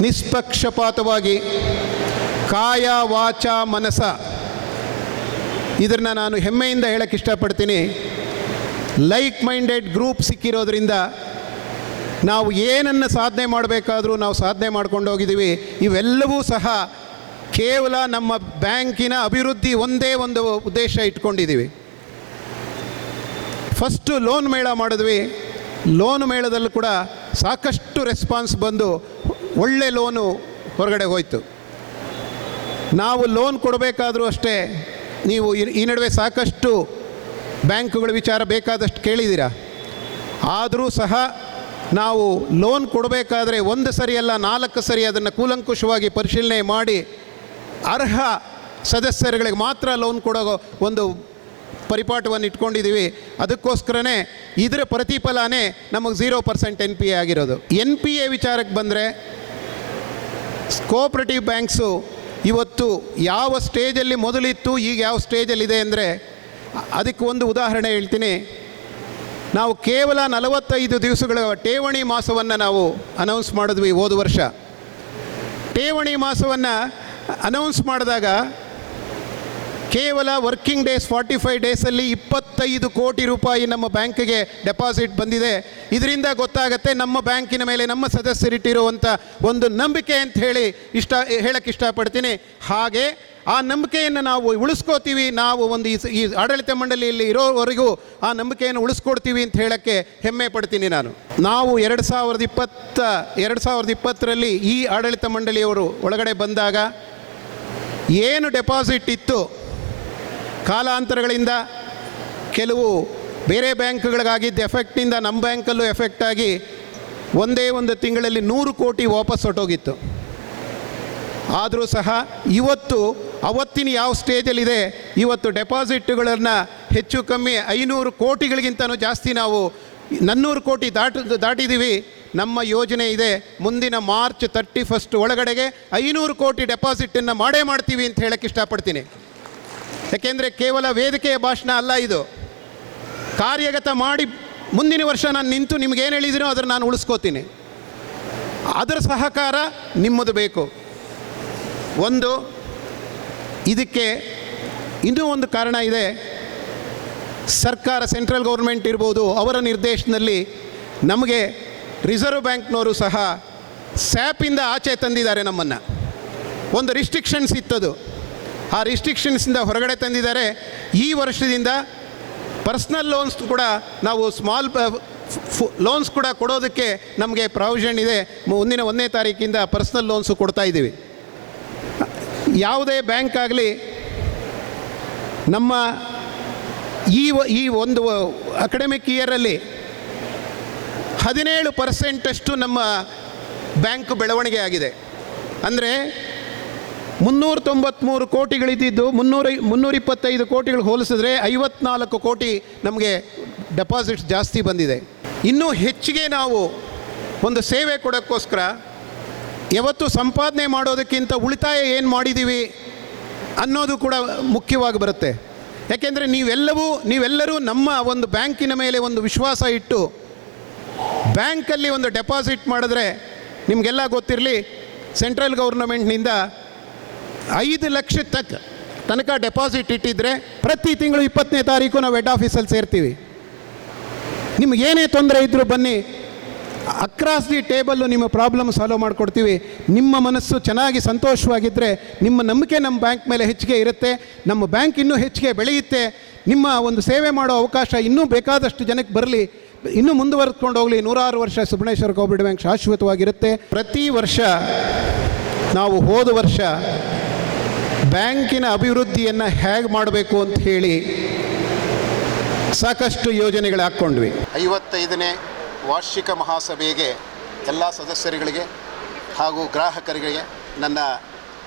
ನಿಷ್ಪಕ್ಷಪಾತವಾಗಿ ಕಾಯ, ವಾಚ, ಮನಸ ಇದನ್ನು ನಾನು ಹೆಮ್ಮೆಯಿಂದ ಹೇಳಕ್ಕೆ ಇಷ್ಟಪಡ್ತೀನಿ. ಲೈಕ್ ಮೈಂಡೆಡ್ ಗ್ರೂಪ್ ಸಿಕ್ಕಿರೋದ್ರಿಂದ ನಾವು ಏನನ್ನು ಸಾಧನೆ ಮಾಡಬೇಕಾದರೂ ನಾವು ಸಾಧನೆ ಮಾಡ್ಕೊಂಡು ಹೋಗಿದ್ದೀವಿ. ಇವೆಲ್ಲವೂ ಸಹ ಕೇವಲ ನಮ್ಮ ಬ್ಯಾಂಕಿನ ಅಭಿವೃದ್ಧಿ ಒಂದೇ ಒಂದು ಉದ್ದೇಶ ಇಟ್ಕೊಂಡಿದ್ದೀವಿ. ಫಸ್ಟು ಲೋನ್ ಮೇಳ ಮಾಡಿದ್ವಿ. ಲೋನ್ ಮೇಳದಲ್ಲೂ ಕೂಡ ಸಾಕಷ್ಟು ರೆಸ್ಪಾನ್ಸ್ ಬಂದು ಒಳ್ಳೆ ಲೋನು ಹೊರಗಡೆ ಹೋಯಿತು. ನಾವು ಲೋನ್ ಕೊಡಬೇಕಾದರೂ ಅಷ್ಟೇ ನೀವು ಈ- ನಡುವೆ ಸಾಕಷ್ಟು ಬ್ಯಾಂಕುಗಳ ವಿಚಾರ ಬೇಕಾದಷ್ಟು ಕೇಳಿದ್ದೀರಾ? ಆದರೂ ಸಹ ನಾವು ಲೋನ್ ಕೊಡಬೇಕಾದ್ರೆ ಒಂದು ಸರಿ ಅಲ್ಲ ನಾಲ್ಕು ಸರಿ ಅದನ್ನು ಕೂಲಂಕುಷವಾಗಿ ಪರಿಶೀಲನೆ ಮಾಡಿ ಅರ್ಹ ಸದಸ್ಯರುಗಳಿಗೆ ಮಾತ್ರ ಲೋನ್ ಕೊಡೋ ಒಂದು ಪರಿಪಾಠವನ್ನು ಇಟ್ಕೊಂಡಿದ್ದೀವಿ. ಅದಕ್ಕೋಸ್ಕರನೇ ಇದರ ಪ್ರತಿಫಲನೇ ನಮಗೆ zero percent N P A ಆಗಿರೋದು. ಎನ್ ಪಿ ಎ ವಿಚಾರಕ್ಕೆ ಬಂದರೆ ಕೋಆಪ್ರೇಟಿವ್ ಬ್ಯಾಂಕ್ಸು ಇವತ್ತು ಯಾವ ಸ್ಟೇಜಲ್ಲಿ ಮೊದಲಿತ್ತು, ಈಗ ಯಾವ ಸ್ಟೇಜಲ್ಲಿದೆ ಅಂದರೆ, ಅದಕ್ಕೆ ಒಂದು ಉದಾಹರಣೆ ಹೇಳ್ತೀನಿ. ನಾವು ಕೇವಲ ನಲವತ್ತೈದು ದಿವಸಗಳ ಠೇವಣಿ ಮಾಸವನ್ನು ನಾವು ಅನೌನ್ಸ್ ಮಾಡಿದ್ವಿ ಹೋದ ವರ್ಷ. ಠೇವಣಿ ಮಾಸವನ್ನು ಅನೌನ್ಸ್ ಮಾಡಿದಾಗ ಕೇವಲ ವರ್ಕಿಂಗ್ ಡೇಸ್ ಫಾರ್ಟಿ ಫೈವ್ ಡೇಸಲ್ಲಿ ಇಪ್ಪತ್ತೈದು ಕೋಟಿ ರೂಪಾಯಿ ನಮ್ಮ ಬ್ಯಾಂಕಿಗೆ ಡೆಪಾಸಿಟ್ ಬಂದಿದೆ. ಇದರಿಂದ ಗೊತ್ತಾಗತ್ತೆ ನಮ್ಮ ಬ್ಯಾಂಕಿನ ಮೇಲೆ ನಮ್ಮ ಸದಸ್ಯರಿಟ್ಟಿರುವಂಥ ಒಂದು ನಂಬಿಕೆ ಅಂತ ಹೇಳಿ ಇಷ್ಟ ಹೇಳಕ್ಕೆ ಇಷ್ಟಪಡ್ತೀನಿ. ಹಾಗೆ ಆ ನಂಬಿಕೆಯನ್ನು ನಾವು ಉಳಿಸ್ಕೋತೀವಿ. ನಾವು ಒಂದು ಈ ಆಡಳಿತ ಮಂಡಳಿಯಲ್ಲಿ ಇರೋವರೆಗೂ ಆ ನಂಬಿಕೆಯನ್ನು ಉಳಿಸ್ಕೊಡ್ತೀವಿ ಅಂತ ಹೇಳಕ್ಕೆ ಹೆಮ್ಮೆ ಪಡ್ತೀನಿ ನಾನು. ನಾವು ಎರಡು ಸಾವಿರದ ಇಪ್ಪತ್ತ, ಎರಡು ಸಾವಿರದ ಇಪ್ಪತ್ತರಲ್ಲಿ ಈ ಆಡಳಿತ ಮಂಡಳಿಯವರು ಒಳಗಡೆ ಬಂದಾಗ ಏನು ಡೆಪಾಸಿಟ್ ಇತ್ತು? ಕಾಲಾಂತರಗಳಿಂದ ಕೆಲವು ಬೇರೆ ಬ್ಯಾಂಕ್ಗಳಿಗಾಗಿದ್ದ ಎಫೆಕ್ಟಿಂದ ನಮ್ಮ ಬ್ಯಾಂಕಲ್ಲೂ ಎಫೆಕ್ಟ್ ಆಗಿ ಒಂದೇ ಒಂದು ತಿಂಗಳಲ್ಲಿ ನೂರು ಕೋಟಿ ವಾಪಸ್ ಹೊಟ್ಟೋಗಿತ್ತು ಆದರೂ ಸಹ ಇವತ್ತು ಅವತ್ತಿನ ಯಾವ ಸ್ಟೇಜಲ್ಲಿದೆ, ಇವತ್ತು ಡೆಪಾಸಿಟ್ಗಳನ್ನು ಹೆಚ್ಚು ಕಮ್ಮಿ ಐನೂರು ಕೋಟಿಗಳಿಗಿಂತನೂ ಜಾಸ್ತಿ ನಾವು ನನ್ನೂರು ಕೋಟಿ ದಾಟ ದಾಟಿದ್ದೀವಿ ನಮ್ಮ ಯೋಜನೆ ಇದೆ, ಮುಂದಿನ ಮಾರ್ಚ್ ತರ್ಟಿ ಫಸ್ಟ್ ಒಳಗಡೆಗೆ ಐನೂರು ಕೋಟಿ ಡೆಪಾಸಿಟನ್ನು ಮಾಡೇ ಮಾಡ್ತೀವಿ ಅಂತ ಹೇಳಕ್ಕೆ ಇಷ್ಟಪಡ್ತೀನಿ. ಯಾಕೆಂದರೆ ಕೇವಲ ವೇದಿಕೆಯ ಭಾಷಣ ಅಲ್ಲ ಇದು. ಕಾರ್ಯಗತ ಮಾಡಿ ಮುಂದಿನ ವರ್ಷ ನಾನು ನಿಂತು ನಿಮ್ಗೇನು ಹೇಳಿದ್ದೀನೋ ಅದನ್ನು ನಾನು ಉಳಿಸ್ಕೋತೀನಿ. ಅದರ ಸಹಕಾರ ನಿಮ್ಮದು ಬೇಕು. ಒಂದು, ಇದಕ್ಕೆ ಇನ್ನೂ ಒಂದು ಕಾರಣ ಇದೆ. ಸರ್ಕಾರ, ಸೆಂಟ್ರಲ್ ಗೌರ್ಮೆಂಟ್ ಇರ್ಬೋದು, ಅವರ ನಿರ್ದೇಶನದಲ್ಲಿ ನಮಗೆ ರಿಸರ್ವ್ ಬ್ಯಾಂಕ್ನವರು ಸಹ ಸ್ಯಾಪಿಂದ ಆಚೆ ತಂದಿದ್ದಾರೆ ನಮ್ಮನ್ನು. ಒಂದು ರಿಸ್ಟ್ರಿಕ್ಷನ್ಸ್ ಇತ್ತದು. ಆ ರಿಸ್ಟ್ರಿಕ್ಷನ್ಸಿಂದ ಹೊರಗಡೆ ತಂದಿದ್ದಾರೆ. ಈ ವರ್ಷದಿಂದ ಪರ್ಸ್ನಲ್ ಲೋನ್ಸ್ ಕೂಡ ನಾವು ಸ್ಮಾಲ್ ಲೋನ್ಸ್ ಕೂಡ ಕೊಡೋದಕ್ಕೆ ನಮಗೆ ಪ್ರಾವಿಷನ್ ಇದೆ. ಮುಂದಿನ ಒಂದನೇ ತಾರೀಕಿಂದ ಪರ್ಸ್ನಲ್ ಲೋನ್ಸು ಕೊಡ್ತಾ ಇದ್ದೀವಿ. ಯಾವುದೇ ಬ್ಯಾಂಕ್ ಆಗಲಿ, ನಮ್ಮ ಈ ಈ ಒಂದು ಅಕಾಡೆಮಿಕ್ ಇಯರಲ್ಲಿ ಹದಿನೇಳು ಪರ್ಸೆಂಟಷ್ಟು ನಮ್ಮ ಬ್ಯಾಂಕ್ ಬೆಳವಣಿಗೆ ಆಗಿದೆ. ಅಂದರೆ ಮುನ್ನೂರ ತೊಂಬತ್ತ್ಮೂರು ಕೋಟಿಗಳಿದ್ದಿದ್ದು ಮುನ್ನೂರ ಮುನ್ನೂರ ಇಪ್ಪತ್ತೈದು ಕೋಟಿಗಳು ಹೋಲಿಸಿದ್ರೆ ಐವತ್ನಾಲ್ಕು ಕೋಟಿ ನಮಗೆ ಡೆಪಾಸಿಟ್ಸ್ ಜಾಸ್ತಿ ಬಂದಿದೆ. ಇನ್ನೂ ಹೆಚ್ಚಿಗೆ ನಾವು ಒಂದು ಸೇವೆ ಕೊಡೋಕ್ಕೋಸ್ಕರ ಯಾವತ್ತು ಸಂಪಾದನೆ ಮಾಡೋದಕ್ಕಿಂತ ಉಳಿತಾಯ ಏನು ಮಾಡಿದ್ದೀವಿ ಅನ್ನೋದು ಕೂಡ ಮುಖ್ಯವಾಗಿ ಬರುತ್ತೆ. ಯಾಕೆಂದರೆ ನೀವೆಲ್ಲವೂ ನೀವೆಲ್ಲರೂ ನಮ್ಮ ಒಂದು ಬ್ಯಾಂಕಿನ ಮೇಲೆ ಒಂದು ವಿಶ್ವಾಸ ಇಟ್ಟು ಬ್ಯಾಂಕಲ್ಲಿ ಒಂದು ಡೆಪಾಸಿಟ್ ಮಾಡಿದ್ರೆ ನಿಮಗೆಲ್ಲ ಗೊತ್ತಿರಲಿ, ಸೆಂಟ್ರಲ್ ಗೌರ್ನಮೆಂಟ್ನಿಂದ ಐದು ಲಕ್ಷ ತಕ್ಕ ತನಕ ಡೆಪಾಸಿಟ್ ಇಟ್ಟಿದ್ರೆ ಪ್ರತಿ ತಿಂಗಳು ಇಪ್ಪತ್ತನೇ ತಾರೀಕು ನಾವು ಹೆಡ್ ಆಫೀಸಲ್ಲಿ ಸೇರ್ತೀವಿ. ನಿಮ್ಗೆ ಏನೇ ತೊಂದರೆ ಇದ್ದರೂ ಬನ್ನಿ. ಅಕ್ರಾಸ್ ದಿ ಟೇಬಲ್ಲು ನಿಮ್ಮ ಪ್ರಾಬ್ಲಮ್ ಸಾಲ್ವ್ ಮಾಡಿಕೊಡ್ತೀವಿ. ನಿಮ್ಮ ಮನಸ್ಸು ಚೆನ್ನಾಗಿ ಸಂತೋಷವಾಗಿದ್ದರೆ ನಿಮ್ಮ ನಂಬಿಕೆ ನಮ್ಮ ಬ್ಯಾಂಕ್ ಮೇಲೆ ಹೆಚ್ಚಿಗೆ ಇರುತ್ತೆ. ನಮ್ಮ ಬ್ಯಾಂಕ್ ಇನ್ನೂ ಹೆಚ್ಚಿಗೆ ಬೆಳೆಯುತ್ತೆ. ನಿಮ್ಮ ಒಂದು ಸೇವೆ ಮಾಡೋ ಅವಕಾಶ ಇನ್ನೂ ಬೇಕಾದಷ್ಟು ಜನಕ್ಕೆ ಬರಲಿ. ಇನ್ನೂ ಮುಂದುವರೆದುಕೊಂಡು ಹೋಗಲಿ. ನೂರಾರು ವರ್ಷ ಸುಬ್ರಹ್ಮಣ್ಯೇಶ್ವರ ಕೋಬಿಡ್ ಬ್ಯಾಂಕ್ ಶಾಶ್ವತವಾಗಿರುತ್ತೆ. ಪ್ರತಿ ವರ್ಷ, ನಾವು ಹೋದ ವರ್ಷ ಬ್ಯಾಂಕಿನ ಅಭಿವೃದ್ಧಿಯನ್ನು ಹೇಗೆ ಮಾಡಬೇಕು ಅಂತ ಹೇಳಿ ಸಾಕಷ್ಟು ಯೋಜನೆಗಳು ಹಾಕ್ಕೊಂಡ್ವಿ. ಐವತ್ತೈದನೇ ವಾರ್ಷಿಕ ಮಹಾಸಭೆಗೆ ಎಲ್ಲ ಸದಸ್ಯರುಗಳಿಗೆ ಹಾಗೂ ಗ್ರಾಹಕರಿಗೆ ನನ್ನ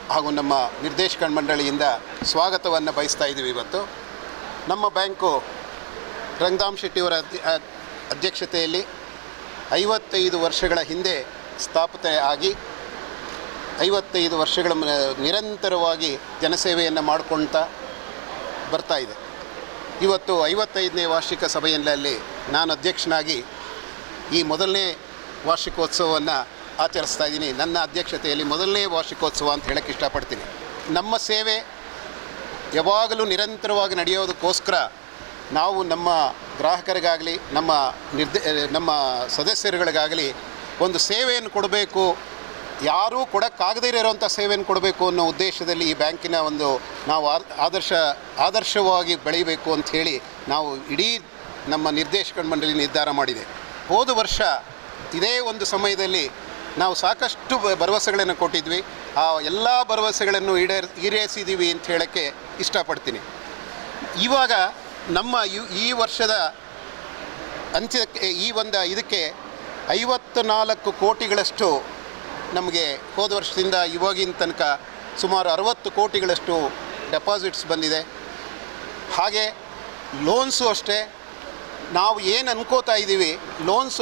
ಹಾಗೂ ನಮ್ಮ ನಿರ್ದೇಶಕ ಮಂಡಳಿಯಿಂದ ಸ್ವಾಗತವನ್ನು ಬಯಸ್ತಾ ಇದ್ದೀವಿ ಇವತ್ತು. ನಮ್ಮ ಬ್ಯಾಂಕು ರಂಗಧಾಮ್ ಶೆಟ್ಟಿಯವರ ಅಧ್ಯ- ಅಧ್ಯಕ್ಷತೆಯಲ್ಲಿ ಐವತ್ತೈದು ವರ್ಷಗಳ ಹಿಂದೆ ಸ್ಥಾಪಿತ ಆಗಿ ಐವತ್ತೈದು ವರ್ಷಗಳ ನಿರಂತರವಾಗಿ ಜನಸೇವೆಯನ್ನು ಮಾಡ್ಕೊಳ್ತಾ ಬರ್ತಾ ಇದೆ. ಇವತ್ತು ಐವತ್ತೈದನೇ ವಾರ್ಷಿಕ ಸಭೆಯಲ್ಲಿ ನಾನು ಅಧ್ಯಕ್ಷನಾಗಿ ಈ ಮೊದಲನೇ ವಾರ್ಷಿಕೋತ್ಸವವನ್ನು ಆಚರಿಸ್ತಾ ಇದ್ದೀನಿ. ನನ್ನ ಅಧ್ಯಕ್ಷತೆಯಲ್ಲಿ ಮೊದಲನೇ ವಾರ್ಷಿಕೋತ್ಸವ ಅಂತ ಹೇಳಕ್ಕೆ ಇಷ್ಟಪಡ್ತೀನಿ. ನಮ್ಮ ಸೇವೆ ಯಾವಾಗಲೂ ನಿರಂತರವಾಗಿ ನಡೆಯೋದಕ್ಕೋಸ್ಕರ ನಾವು ನಮ್ಮ ಗ್ರಾಹಕರಿಗಾಗಲಿ, ನಮ್ಮ ನಿರ್ದೇ, ನಮ್ಮ ಸದಸ್ಯರುಗಳಿಗಾಗಲಿ ಒಂದು ಸೇವೆಯನ್ನು ಕೊಡಬೇಕು ಯಾರೂ ಕೊಡೋಕ್ಕಾಗದೇ ಇರೋವಂಥ ಸೇವೆಯನ್ನು ಕೊಡಬೇಕು ಅನ್ನೋ ಉದ್ದೇಶದಲ್ಲಿ ಈ ಬ್ಯಾಂಕಿನ ಒಂದು ನಾವು ಆದರ್ಶ, ಆದರ್ಶವಾಗಿ ಬೆಳೀಬೇಕು ಅಂತ ಹೇಳಿ ನಾವು ಇಡೀ ನಮ್ಮ ನಿರ್ದೇಶಕ ಮಂಡಳಿ ನಿರ್ಧಾರ ಮಾಡಿದೆ. ಹೋದ ವರ್ಷ ಇದೇ ಒಂದು ಸಮಯದಲ್ಲಿ ನಾವು ಸಾಕಷ್ಟು ಭರವಸೆಗಳನ್ನು ಕೊಟ್ಟಿದ್ವಿ. ಆ ಎಲ್ಲ ಭರವಸೆಗಳನ್ನು ಈಡೇರ್ ಈಡೇರಿಸಿದ್ದೀವಿ ಅಂತ ಹೇಳೋಕ್ಕೆ ಇಷ್ಟಪಡ್ತೀನಿ. ಇವಾಗ ನಮ್ಮ ಈ ವರ್ಷದ ಅಂತ್ಯಕ್ಕೆ, ಈ ಒಂದು ಇದಕ್ಕೆ ಐವತ್ತು ನಾಲ್ಕು ಕೋಟಿಗಳಷ್ಟು ನಮಗೆ ಹೋದ ವರ್ಷದಿಂದ ಇವಾಗಿನ ತನಕ ಸುಮಾರು ಅರವತ್ತು ಕೋಟಿಗಳಷ್ಟು ಡೆಪಾಸಿಟ್ಸ್ ಬಂದಿದೆ. ಹಾಗೆ ಲೋನ್ಸು ಅಷ್ಟೇ, ನಾವು ಏನು ಅನ್ಕೋತಾ ಇದ್ದೀವಿ, ಲೋನ್ಸ್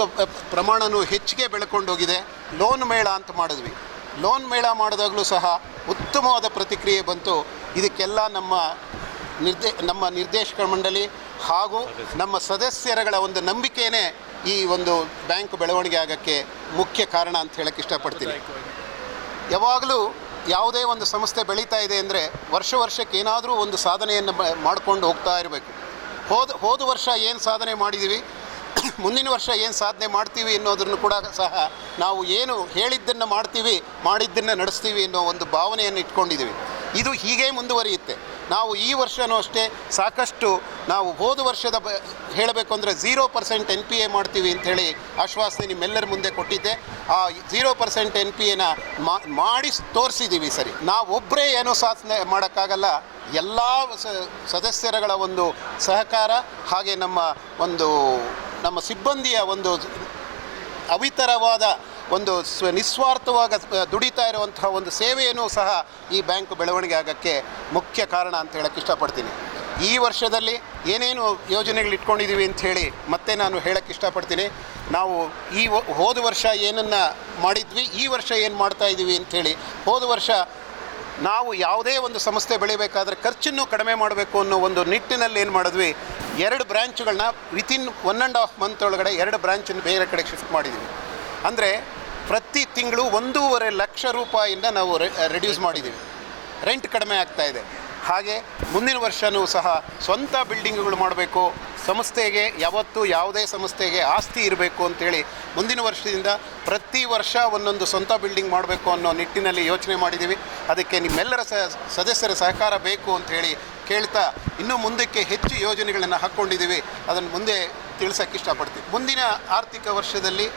ಪ್ರಮಾಣನೂ ಹೆಚ್ಚಿಗೆ ಬೆಳ್ಕೊಂಡೋಗಿದೆ ಲೋನ್ ಮೇಳ ಅಂತ ಮಾಡಿದ್ವಿ. ಲೋನ್ ಮೇಳ ಮಾಡಿದಾಗಲೂ ಸಹ ಉತ್ತಮವಾದ ಪ್ರತಿಕ್ರಿಯೆ ಬಂತು. ಇದಕ್ಕೆಲ್ಲ ನಮ್ಮ ನಿರ್ದೇ, ನಮ್ಮ ನಿರ್ದೇಶಕ ಮಂಡಳಿ ಹಾಗೂ ನಮ್ಮ ಸದಸ್ಯರಗಳ ಒಂದು ನಂಬಿಕೆಯೇ ಈ ಒಂದು ಬ್ಯಾಂಕ್ ಬೆಳವಣಿಗೆ ಆಗೋಕ್ಕೆ ಮುಖ್ಯ ಕಾರಣ ಅಂತ ಹೇಳಕ್ಕೆ ಇಷ್ಟಪಡ್ತೀನಿ. ಯಾವಾಗಲೂ ಯಾವುದೇ ಒಂದು ಸಂಸ್ಥೆ ಬೆಳೀತಾ ಇದೆ ಅಂದರೆ ವರ್ಷ ವರ್ಷಕ್ಕೆ ಏನಾದರೂ ಒಂದು ಸಾಧನೆಯನ್ನು ಮಾಡಿಕೊಂಡು ಹೋಗ್ತಾ ಇರಬೇಕು. ಹೋದ ಹೋದ ವರ್ಷ ಏನು ಸಾಧನೆ ಮಾಡಿದ್ದೀವಿ ಮುಂದಿನ ವರ್ಷ ಏನು ಸಾಧನೆ ಮಾಡ್ತೀವಿ ಅನ್ನೋದನ್ನು ಕೂಡ ಸಹ ನಾವು ಏನು ಹೇಳಿದ್ದನ್ನು ಮಾಡ್ತೀವಿ, ಮಾಡಿದ್ದನ್ನು ನಡೆಸ್ತೀವಿ ಅನ್ನೋ ಒಂದು ಭಾವನೆಯನ್ನು ಇಟ್ಕೊಂಡಿದ್ದೀವಿ ಇದು ಹೀಗೆ ಮುಂದುವರಿಯುತ್ತೆ. ನಾವು ಈ ವರ್ಷವೂ ಅಷ್ಟೇ ಸಾಕಷ್ಟು ನಾವು ಹೋದ ವರ್ಷದ ಬ, ಹೇಳಬೇಕು ಅಂದರೆ zero percent N P A ಮಾಡ್ತೀವಿ ಅಂಥೇಳಿ ಆಶ್ವಾಸನೆ ನಿಮ್ಮೆಲ್ಲರ ಮುಂದೆ ಕೊಟ್ಟಿದ್ದೆ. ಆ ಝೀರೋ ಪರ್ಸೆಂಟ್ ಎನ್ ಪಿ ಎನ ಮಾಡಿ ತೋರಿಸಿದ್ದೀವಿ ಸರಿ. ನಾವೊಬ್ಬರೇ ಏನೋ ಸಾಧನೆ ಮಾಡೋಕ್ಕಾಗಲ್ಲ. ಎಲ್ಲ ಸದಸ್ಯರಗಳ ಸದಸ್ಯರುಗಳ ಒಂದು ಸಹಕಾರ ಹಾಗೆ ನಮ್ಮ ಒಂದು, ನಮ್ಮ ಸಿಬ್ಬಂದಿಯ ಒಂದು ಅವಿತರವಾದ ಒಂದು ಸ್ವ ನಿಸ್ವಾರ್ಥವಾಗಿ ದುಡಿತಾ ಇರುವಂತಹ ಒಂದು ಸೇವೆಯನ್ನು ಸಹ ಈ ಬ್ಯಾಂಕ್ ಬೆಳವಣಿಗೆ ಆಗೋಕ್ಕೆ ಮುಖ್ಯ ಕಾರಣ ಅಂತ ಹೇಳಕ್ಕೆ ಇಷ್ಟಪಡ್ತೀನಿ. ಈ ವರ್ಷದಲ್ಲಿ ಏನೇನು ಯೋಜನೆಗಳು ಇಟ್ಕೊಂಡಿದ್ದೀವಿ ಹೇಳಿ ಮತ್ತೆ ನಾನು ಹೇಳಕ್ಕೆ ಇಷ್ಟಪಡ್ತೀನಿ. ನಾವು ಈ ಹೋದ ವರ್ಷ ಏನನ್ನು ಮಾಡಿದ್ವಿ, ಈ ವರ್ಷ ಏನು ಮಾಡ್ತಾ ಇದ್ದೀವಿ ಅಂಥೇಳಿ ಹೋದ ವರ್ಷ ನಾವು ಯಾವುದೇ ಒಂದು ಸಂಸ್ಥೆ ಬೆಳಿಬೇಕಾದ್ರೆ ಖರ್ಚನ್ನು ಕಡಿಮೆ ಮಾಡಬೇಕು ಅನ್ನೋ ಒಂದು ನಿಟ್ಟಿನಲ್ಲಿ ಏನು ಮಾಡಿದ್ವಿ, ಎರಡು ಬ್ರ್ಯಾಂಚ್ಗಳನ್ನ within one and half month ಒಳಗಡೆ ಎರಡು ಬ್ರ್ಯಾಂಚನ್ನು ಬೇರೆ ಕಡೆ ಶಿಫ್ಟ್ ಮಾಡಿದ್ದೀವಿ ಅಂದರೆ ಪ್ರತಿ ತಿಂಗಳು ಒಂದೂವರೆ ಲಕ್ಷ ರೂಪಾಯಿಂದ ನಾವು ರೆಡ್ಯೂಸ್ ಮಾಡಿದ್ದೀವಿ. ರೆಂಟ್ ಕಡಿಮೆ ಆಗ್ತಾ ಇದೆ. ಹಾಗೆ ಮುಂದಿನ ವರ್ಷವೂ ಸಹ ಸ್ವಂತ ಬಿಲ್ಡಿಂಗ್ಗಳು ಮಾಡಬೇಕು. ಸಂಸ್ಥೆಗೆ ಯಾವತ್ತೂ ಯಾವುದೇ ಸಂಸ್ಥೆಗೆ ಆಸ್ತಿ ಇರಬೇಕು ಅಂತೇಳಿ ಮುಂದಿನ ವರ್ಷದಿಂದ ಪ್ರತಿ ವರ್ಷ ಒಂದೊಂದು ಸ್ವಂತ ಬಿಲ್ಡಿಂಗ್ ಮಾಡಬೇಕು ಅನ್ನೋ ನಿಟ್ಟಿನಲ್ಲಿ ಯೋಚನೆ ಮಾಡಿದ್ದೀವಿ. ಅದಕ್ಕೆ ನಿಮ್ಮೆಲ್ಲರ ಸದಸ್ಯರ ಸಹಕಾರ ಬೇಕು ಅಂತ ಹೇಳಿ ಕೇಳ್ತಾ ಇನ್ನೂ ಮುಂದಕ್ಕೆ ಹೆಚ್ಚು ಯೋಜನೆಗಳನ್ನು ಹಾಕ್ಕೊಂಡಿದ್ದೀವಿ. ಅದನ್ನು ಮುಂದೆ ತಿಳಿಸೋಕ್ಕೆ ಇಷ್ಟಪಡ್ತೀವಿ ಮುಂದಿನ ಆರ್ಥಿಕ ವರ್ಷದಲ್ಲಿ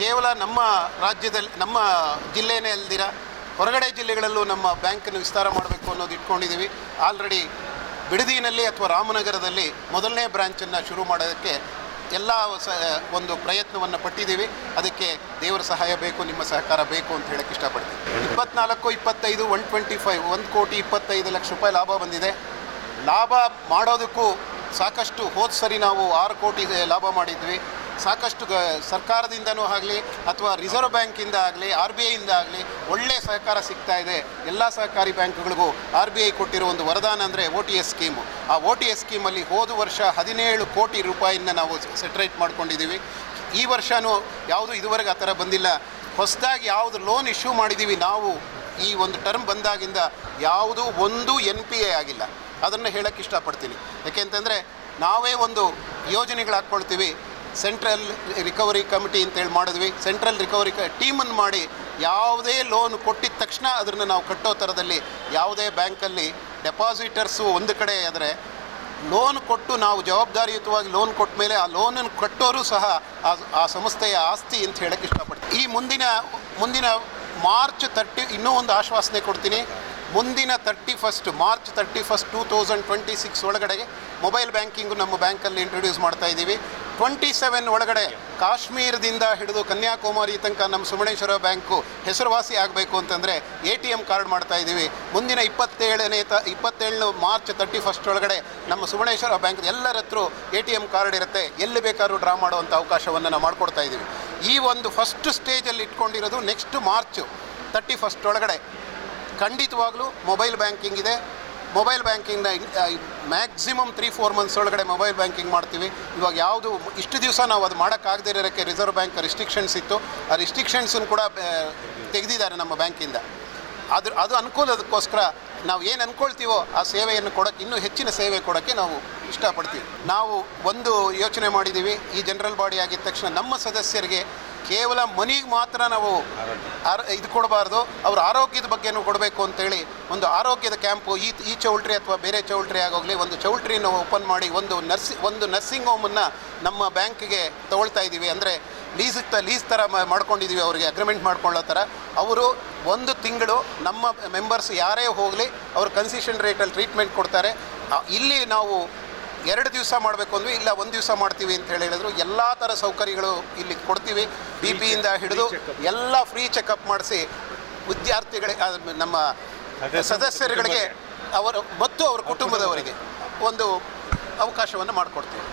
ಕೇವಲ ನಮ್ಮ ರಾಜ್ಯದಲ್ಲಿ, ನಮ್ಮ ಜಿಲ್ಲೆನೇ ಅಲ್ದಿರ ಹೊರಗಡೆ ಜಿಲ್ಲೆಗಳಲ್ಲೂ ನಮ್ಮ ಬ್ಯಾಂಕನ್ನು ವಿಸ್ತಾರ ಮಾಡಬೇಕು ಅನ್ನೋದು ಇಟ್ಕೊಂಡಿದ್ದೀವಿ. ಆಲ್ರೆಡಿ ಬಿಡದಿನಲ್ಲಿ ಅಥವಾ ರಾಮನಗರದಲ್ಲಿ ಮೊದಲನೇ ಬ್ರಾಂಚನ್ನು ಶುರು ಮಾಡೋದಕ್ಕೆ ಎಲ್ಲ ಸ ಒಂದು ಪ್ರಯತ್ನವನ್ನು ಪಟ್ಟಿದ್ದೀವಿ. ಅದಕ್ಕೆ ದೇವರ ಸಹಾಯ ಬೇಕು, ನಿಮ್ಮ ಸಹಕಾರ ಬೇಕು ಅಂತ ಹೇಳಕ್ಕೆ ಇಷ್ಟಪಡ್ತೀನಿ. ಇಪ್ಪತ್ನಾಲ್ಕು, ಇಪ್ಪತ್ತೈದು ಒನ್ ಟ್ವೆಂಟಿ ಫೈವ್ ಒಂದು ಕೋಟಿ ಇಪ್ಪತ್ತೈದು ಲಕ್ಷ ರೂಪಾಯಿ ಲಾಭ ಬಂದಿದೆ. ಲಾಭ ಮಾಡೋದಕ್ಕೂ ಸಾಕಷ್ಟು ಹೋದ ಸರಿ ನಾವು ಆರು ಕೋಟಿ, ಲಾಭ ಮಾಡಿದ್ವಿ. ಸಾಕಷ್ಟು ಸರ್ಕಾರದಿಂದನೂ ಆಗಲಿ ಅಥವಾ ರಿಸರ್ವ್ ಬ್ಯಾಂಕಿಂದ ಆಗಲಿ, ಆರ್ ಬಿ ಐಯಿಂದ ಆಗಲಿ ಒಳ್ಳೆಯ ಸಹಕಾರ ಸಿಗ್ತಾ ಇದೆ. ಎಲ್ಲ ಸಹಕಾರಿ ಬ್ಯಾಂಕ್ಗಳಿಗೂ ಆರ್ ಬಿ ಐ ಕೊಟ್ಟಿರೋ ಒಂದು ವರದಾನ ಅಂದರೆ ಓ ಟಿ ಎಸ್ ಸ್ಕೀಮು. ಆ ಓ ಟಿ ಎಸ್ ಸ್ಕೀಮಲ್ಲಿ ಹೋದ ವರ್ಷ ಹದಿನೇಳು ಕೋಟಿ ರೂಪಾಯಿನ ನಾವು ಸೆಟ್ರೇಟ್ ಮಾಡ್ಕೊಂಡಿದ್ದೀವಿ. ಈ ವರ್ಷವೂ ಯಾವುದು ಇದುವರೆಗೆ ಆ ಥರ ಬಂದಿಲ್ಲ. ಹೊಸದಾಗಿ ಯಾವುದು ಲೋನ್ ಇಶ್ಯೂ ಮಾಡಿದ್ದೀವಿ ನಾವು. ಈ ಒಂದು ಟರ್ಮ್ ಬಂದಾಗಿಂದ ಯಾವುದೂ ಒಂದು ಎನ್ ಪಿ ಎ ಆಗಿಲ್ಲ. ಅದನ್ನು ಹೇಳೋಕ್ಕೆ ಇಷ್ಟಪಡ್ತೀನಿ. ಯಾಕೆಂತಂದರೆ ನಾವೇ ಒಂದು ಯೋಜನೆಗಳು ಹಾಕ್ಕೊಳ್ತೀವಿ. ಸೆಂಟ್ರಲ್ ರಿಕವರಿ ಕಮಿಟಿ ಅಂತೇಳಿ ಮಾಡಿದ್ವಿ. ಸೆಂಟ್ರಲ್ ರಿಕವರಿ ಕ ಟೀಮನ್ನು ಮಾಡಿ ಯಾವುದೇ ಲೋನ್ ಕೊಟ್ಟಿದ ತಕ್ಷಣ ಅದನ್ನು ನಾವು ಕಟ್ಟೋ ಥರದಲ್ಲಿ ಯಾವುದೇ ಬ್ಯಾಂಕಲ್ಲಿ ಡೆಪಾಸಿಟರ್ಸು ಒಂದು ಕಡೆ ಆದರೆ ಲೋನ್ ಕೊಟ್ಟು ನಾವು ಜವಾಬ್ದಾರಿಯುತವಾಗಿ ಲೋನ್ ಕೊಟ್ಟ ಮೇಲೆ ಆ ಲೋನನ್ನು ಕಟ್ಟೋರು ಸಹ ಆ ಸಂಸ್ಥೆಯ ಆಸ್ತಿ ಅಂತ ಹೇಳಕ್ಕೆ ಇಷ್ಟಪಡ್ತೀನಿ. ಈ ಮುಂದಿನ ಮುಂದಿನ ಮಾರ್ಚ್ ತರ್ಟಿ ಇನ್ನೂ ಒಂದು ಆಶ್ವಾಸನೆ ಕೊಡ್ತೀನಿ. ಮುಂದಿನ thirty first March thirty first two thousand twenty six ಒಳಗಡೆಗೆ ಮೊಬೈಲ್ ಬ್ಯಾಂಕಿಂಗು ನಮ್ಮ ಬ್ಯಾಂಕಲ್ಲಿ ಇಂಟ್ರೊಡ್ಯೂಸ್ ಮಾಡ್ತಾ ಇದ್ದೀವಿ. ಟ್ವೆಂಟಿ ಸೆವೆನ್ ಒಳಗಡೆ ಕಾಶ್ಮೀರದಿಂದ ಹಿಡಿದು ಕನ್ಯಾಕುಮಾರಿ ತನಕ ನಮ್ಮ ಸುಮಣೇಶ್ವರ ಬ್ಯಾಂಕು ಹೆಸರುವಾಸಿ ಆಗಬೇಕು ಅಂತಂದರೆ ಎ ಟಿ ಎಂ ಕಾರ್ಡ್ ಮಾಡ್ತಾ ಇದ್ದೀವಿ. ಮುಂದಿನ ಇಪ್ಪತ್ತೇಳನೇ ತ, ಇಪ್ಪತ್ತೇಳನೇ ಮಾರ್ಚ್ ತರ್ಟಿ ಫಸ್ಟ್ ಒಳಗಡೆ ನಮ್ಮ ಸುಮಣೇಶ್ವರ ಬ್ಯಾಂಕ್ ಎಲ್ಲರ ಹತ್ರ ಎ ಟಿ ಎಂ ಕಾರ್ಡ್ ಇರುತ್ತೆ. ಎಲ್ಲಿ ಬೇಕಾದ್ರೂ ಡ್ರಾ ಮಾಡುವಂಥ ಅವಕಾಶವನ್ನು ನಾವು ಮಾಡಿಕೊಡ್ತಾ ಇದ್ದೀವಿ. ಈ ಒಂದು ಫಸ್ಟ್ ಸ್ಟೇಜಲ್ಲಿ ಇಟ್ಕೊಂಡಿರೋದು ನೆಕ್ಸ್ಟ್ ಮಾರ್ಚು ತರ್ಟಿ ಫಸ್ಟ್ ಒಳಗಡೆ. ಖಂಡಿತವಾಗ್ಲೂ ಮೊಬೈಲ್ ಬ್ಯಾಂಕಿಂಗ್ ಇದೆ. ಮೊಬೈಲ್ ಬ್ಯಾಂಕಿಂಗ್ನ ಮ್ಯಾಕ್ಸಿಮಮ್ ತ್ರೀ ಫೋರ್ ಮಂತ್ಸ್ ಒಳಗಡೆ ಮೊಬೈಲ್ ಬ್ಯಾಂಕಿಂಗ್ ಮಾಡ್ತೀವಿ. ಇವಾಗ ಯಾವುದು, ಇಷ್ಟು ದಿವಸ ನಾವು ಅದು ಮಾಡೋಕ್ಕಾಗದೇ ಇರೋಕ್ಕೆ ರಿಸರ್ವ್ ಬ್ಯಾಂಕ್ ರಿಸ್ಟ್ರಿಕ್ಷನ್ಸ್ ಇತ್ತು. ಆ ರಿಸ್ಟ್ರಿಕ್ಷನ್ಸನ್ನು ಕೂಡ ತೆಗೆದಿದ್ದಾರೆ ನಮ್ಮ ಬ್ಯಾಂಕಿಂದ. ಅದ್ರ ಅದು ಅನುಕೂಲದಕ್ಕೋಸ್ಕರ ನಾವು ಏನು ಅನ್ಕೊಳ್ತೀವೋ ಆ ಸೇವೆಯನ್ನು ಕೊಡೋಕ್ಕೆ ಇನ್ನೂ ಹೆಚ್ಚಿನ ಸೇವೆ ಕೊಡೋಕ್ಕೆ ನಾವು ಇಷ್ಟಪಡ್ತೀವಿ. ನಾವು ಒಂದು ಯೋಚನೆ ಮಾಡಿದ್ದೀವಿ. ಈ ಜನರಲ್ ಬಾಡಿ ಆಗಿದ ತಕ್ಷಣ ನಮ್ಮ ಸದಸ್ಯರಿಗೆ ಕೇವಲ ಮನಿಗೆ ಮಾತ್ರ ನಾವು ಇದು ಕೊಡಬಾರ್ದು. ಅವ್ರ ಆರೋಗ್ಯದ ಬಗ್ಗೆನೂ ಕೊಡಬೇಕು ಅಂತೇಳಿ ಒಂದು ಆರೋಗ್ಯದ ಕ್ಯಾಂಪು, ಈ ಈ ಚೌಲ್ಟ್ರಿ ಅಥವಾ ಬೇರೆ ಚೌಲ್ಟ್ರಿ ಆಗೋಗಲಿ ಒಂದು ಚೌಲ್ಟ್ರಿನ ಓಪನ್ ಮಾಡಿ ಒಂದು ನರ್ಸಿ, ಒಂದು ನರ್ಸಿಂಗ್ ಹೋಮನ್ನು ನಮ್ಮ ಬ್ಯಾಂಕಿಗೆ ತಗೊಳ್ತಾ ಇದ್ದೀವಿ. ಅಂದರೆ ಲೀಸ್ ಲೀಸ್ ಥರ ಮಾಡ್ಕೊಂಡಿದ್ದೀವಿ ಅವರಿಗೆ, ಅಗ್ರಿಮೆಂಟ್ ಮಾಡ್ಕೊಳ್ಳೋ ಥರ. ಅವರು ಒಂದು ತಿಂಗಳು ನಮ್ಮ ಮೆಂಬರ್ಸ್ ಯಾರೇ ಹೋಗಲಿ ಅವರು ಕನ್ಸಿಷನ್ ರೇಟಲ್ಲಿ ಟ್ರೀಟ್ಮೆಂಟ್ ಕೊಡ್ತಾರೆ. ಇಲ್ಲಿ ನಾವು ಎರಡು ದಿವಸ ಮಾಡಬೇಕು ಅಂದ್ವಿ ಇಲ್ಲ ಒಂದು ದಿವಸ ಮಾಡ್ತೀವಿ ಅಂತ ಹೇಳಿ ಹೇಳಿದ್ರು. ಎಲ್ಲ ಥರ ಸೌಕರ್ಯಗಳು ಇಲ್ಲಿ ಕೊಡ್ತೀವಿ. ಬಿ ಪಿಯಿಂದ ಹಿಡಿದು ಎಲ್ಲ ಫ್ರೀ ಚೆಕಪ್ ಮಾಡಿಸಿ ವಿದ್ಯಾರ್ಥಿಗಳಿಗೆ ನಮ್ಮ ಸದಸ್ಯರುಗಳಿಗೆ ಅವರು ಮತ್ತು ಅವರ ಕುಟುಂಬದವರಿಗೆ ಒಂದು ಅವಕಾಶವನ್ನು ಮಾಡಿಕೊಡ್ತೀವಿ.